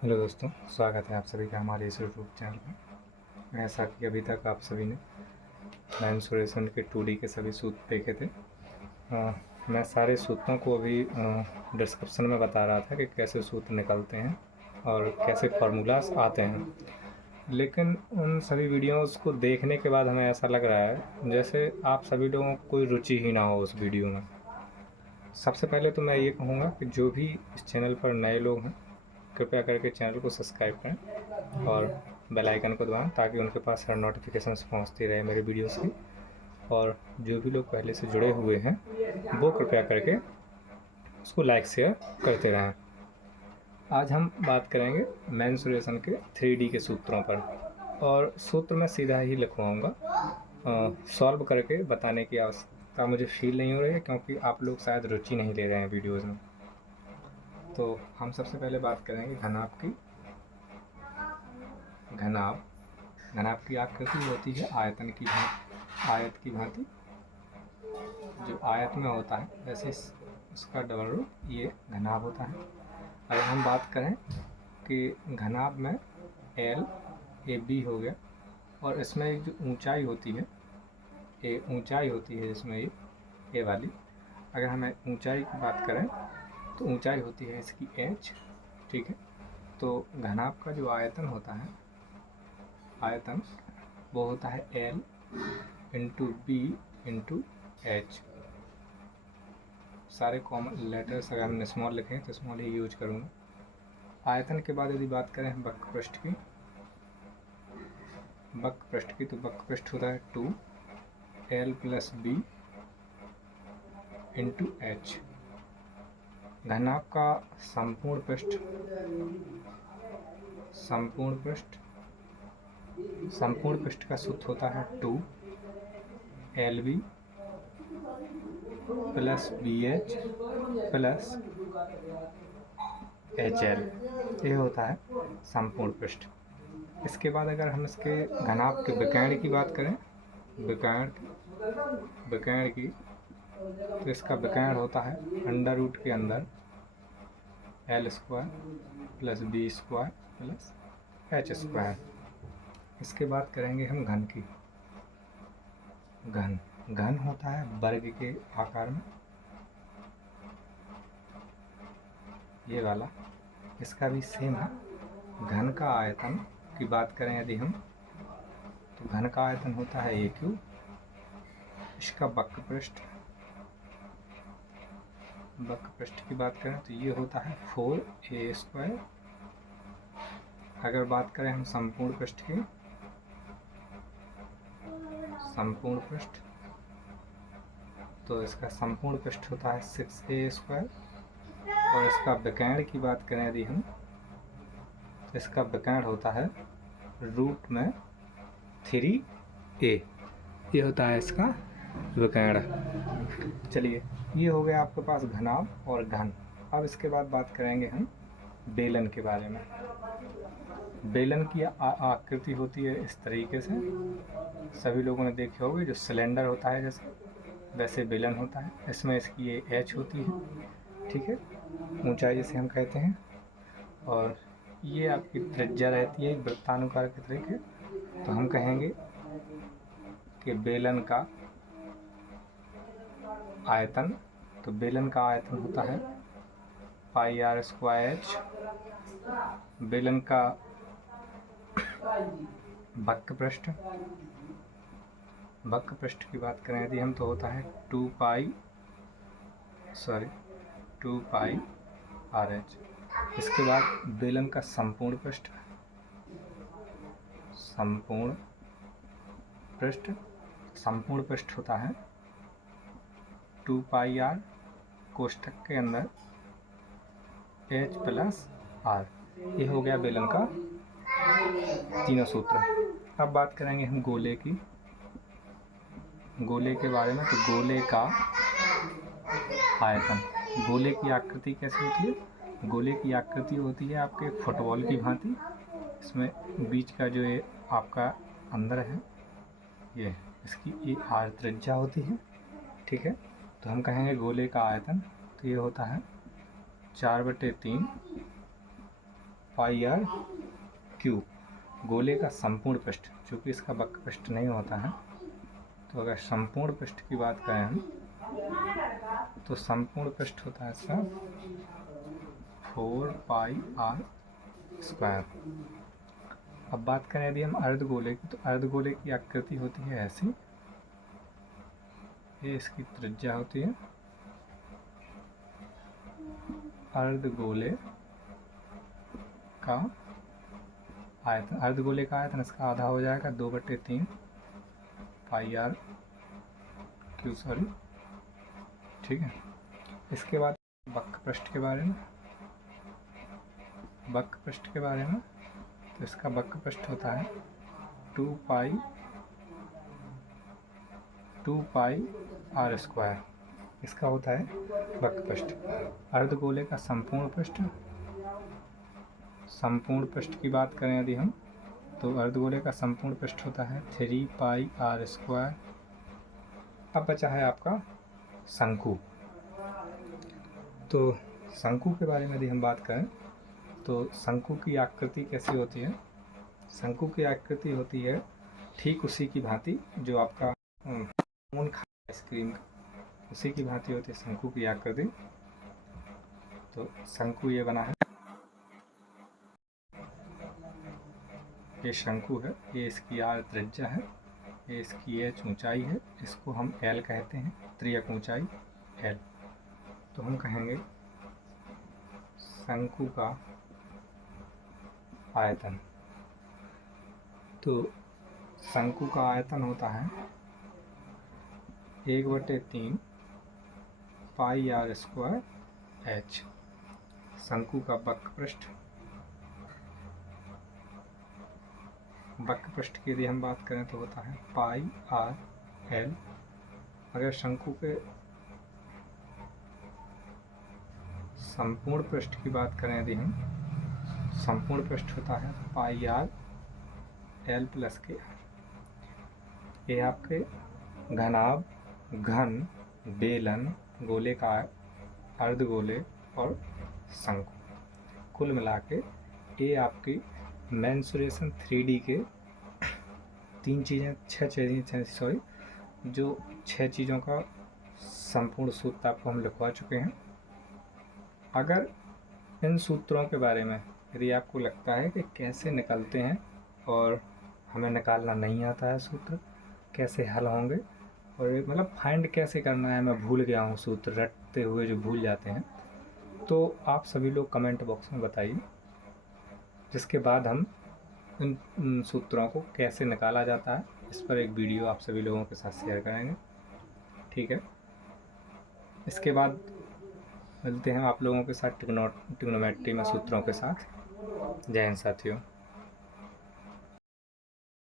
Hello दोस्तों, स्वागत है आप सभी का हमारे इस यूट्यूब चैनल पर। जैसा कि अभी तक आप सभी ने मेंसुरेशन के 2D के सभी सूत्र देखे थे। मैं सारे सूत्रों को अभी डिस्क्रिप्शन में बता रहा था कि कैसे सूत्र निकलते हैं और कैसे फार्मूलास आते हैं। लेकिन उन सभी वीडियोस को देखने के बाद हमें ऐसा लग रहा है जैसे आप सभी लोगों को कोई रुचि ही ना हो उस वीडियो में। सबसे पहले तो मैं ये कहूँगा कि जो भी इस चैनल पर नए लोग हैं, कृपया करके चैनल को सब्सक्राइब करें और बेल आइकन को दबाएं ताकि उनके पास हर नोटिफिकेशंस पहुंचती रहे मेरे वीडियोस की। और जो भी लोग पहले से जुड़े हुए हैं वो कृपया करके उसको लाइक शेयर करते रहें। आज हम बात करेंगे मेंसुरेशन के 3D के सूत्रों पर, और सूत्र मैं सीधा ही लिखवाऊँगा। सॉल्व करके बताने की आवश्यकता मुझे फील नहीं हो रही है, क्योंकि आप लोग शायद रुचि नहीं ले रहे हैं वीडियोज़ में। तो हम सबसे पहले बात करेंगे घनाभ की। घनाभ की आकृति होती है आयत की भांति। जो आयत में होता है वैसे उसका डबल रूप ये घनाभ होता है। अगर हम बात करें कि घनाभ में एल ए बी हो गया, और इसमें एक जो ऊंचाई होती है जिसमें ये वाली, अगर हमें ऊंचाई की बात करें तो ऊंचाई होती है इसकी एच। ठीक है, तो घनाभ का जो आयतन होता है वो होता है L into B into H. सारे कॉमन लेटर्स अगर हमने स्मॉल लिखे हैं तो स्मॉल ही यूज करूँगा। आयतन के बाद यदि बात करें हम वक्र पृष्ठ की तो वक्र पृष्ठ होता है 2l plus B into H. घनाभ का संपूर्ण पृष्ठ का सूत्र होता है 2lb plus B H plus H L. ये होता है संपूर्ण पृष्ठ। इसके बाद अगर हम इसके घनाभ के विकर्ण की बात करें, विकर्ण की, तो इसका विकर्ण होता है अंडर रूट के अंदर L square plus B square plus H square. इसके बाद करेंगे हम घन की। घन होता है वर्ग के आकार में, ये वाला। इसका भी सेम है। घन का आयतन की बात करें यदि हम, तो घन का आयतन होता है ए क्यूब। इसका वक्र पृष्ठ की बात करें तो ये होता है 4a स्क्वायर। अगर बात करें हम संपूर्ण पृष्ठ की, तो इसका संपूर्ण पृष्ठ होता है 6a स्क्वायर। और इसका विकर्ण की बात करें यदि हम, तो इसका विकर्ण होता है रूट में 3a। ये होता है इसका विकर्ण। चलिए, ये हो गया आपके पास घनाभ और घन। अब इसके बाद बात करेंगे हम बेलन के बारे में। बेलन की आकृति होती है इस तरीके से। सभी लोगों ने देखे होंगे, जो सिलेंडर होता है जैसे, वैसे बेलन होता है। इसमें इसकी ये एच होती है, ठीक है, ऊंचाई जिसे हम कहते हैं। और ये आपकी त्रिज्या रहती है एक वृत्तानुकार के तरीके। तो हम कहेंगे कि बेलन का आयतन, तो बेलन का आयतन होता है पाई आर स्क्वायर एच। बेलन का वक्र पृष्ठ की बात करें यदि हम, तो होता है 2 पाई आर एच। इसके बाद बेलन का संपूर्ण पृष्ठ होता है 2 पाई आर कोष्ठक के अंदर एच प्लस आर। ये हो गया बेलन का तीनों सूत्र। अब बात करेंगे हम गोले के बारे में। तो गोले का आयतन, गोले की आकृति कैसी होती है? गोले की आकृति होती है आपके फुटबॉल की भांति। इसमें बीच का जो ये आपका अंदर है, ये इसकी ये आर त्रिज्या होती है, ठीक है। तो हम कहेंगे गोले का आयतन, तो ये होता है 4/3 पाई आर क्यू। गोले का संपूर्ण पृष्ठ, चूँकि इसका वक्र पृष्ठ नहीं होता है, तो अगर संपूर्ण पृष्ठ की बात करें हम, तो संपूर्ण पृष्ठ होता है इसका 4 पाई आर स्क्वायर। अब बात करें यदि हम अर्धगोले की, तो अर्धगोले की आकृति होती है ऐसी, ये इसकी त्रिज्या होती है। अर्धगोले का आयतन, अर्धगोले का आयतन इसका आधा हो जाएगा 2/3 पाई आर क्यू, सॉरी, ठीक है। इसके बाद वक्र पृष्ठ के बारे में, वक्र पृष्ठ के बारे में, तो इसका वक्र पृष्ठ होता है 2 पाई आर स्क्वायर, इसका होता है वक्र पृष्ठ। अर्धगोले का संपूर्ण पृष्ठ, संपूर्ण पृष्ठ की बात करें यदि हम, तो अर्धगोले का संपूर्ण पृष्ठ होता है 3 पाई आर स्क्वायर। अब बचा है आपका शंकु। तो शंकु के बारे में यदि हम बात करें, तो शंकु की आकृति कैसी होती है? शंकु की आकृति होती है ठीक उसी की भांति जो आपका मून खा आइसक्रीम का, उसी की भांति होती है शंकु की आकृति। तो शंकु ये बना है, ये शंकु है, ये इसकी आर त्रिज्या है, ये इसकी एच ऊंचाई है, इसको हम एल कहते हैं, त्रियक ऊंचाई एल। तो हम कहेंगे शंकु का आयतन, तो शंकु का आयतन होता है 1/3 पाई आर स्क्वायर एच। शंकु का वक्र पृष्ठ, वक्र पृष्ठ की यदि हम बात करें तो होता है पाई आर एल। अगर शंकु के संपूर्ण पृष्ठ की बात करें यदि हम, संपूर्ण पृष्ठ होता है पाई आर एल प्लस के आर। ये आपके घनाभ, घन, बेलन, गोले का, अर्धगोले और शंकु, कुल मिला के ये आपकी मेंसुरेशन 3D के तीन चीज़ें, जो 6 चीज़ों का संपूर्ण सूत्र आपको हम लिखवा चुके हैं। अगर इन सूत्रों के बारे में यदि आपको लगता है कि कैसे निकलते हैं और हमें निकालना नहीं आता है सूत्र, कैसे हल होंगे, और मतलब फाइंड कैसे करना है, मैं भूल गया हूँ सूत्र रटते हुए जो भूल जाते हैं, तो आप सभी लोग कमेंट बॉक्स में बताइए, जिसके बाद हम इन सूत्रों को कैसे निकाला जाता है इस पर एक वीडियो आप सभी लोगों के साथ शेयर करेंगे, ठीक है। इसके बाद मिलते हैं आप लोगों के साथ ट्रिग्नोमेट्री में सूत्रों के साथ। जय हिंद साथियों।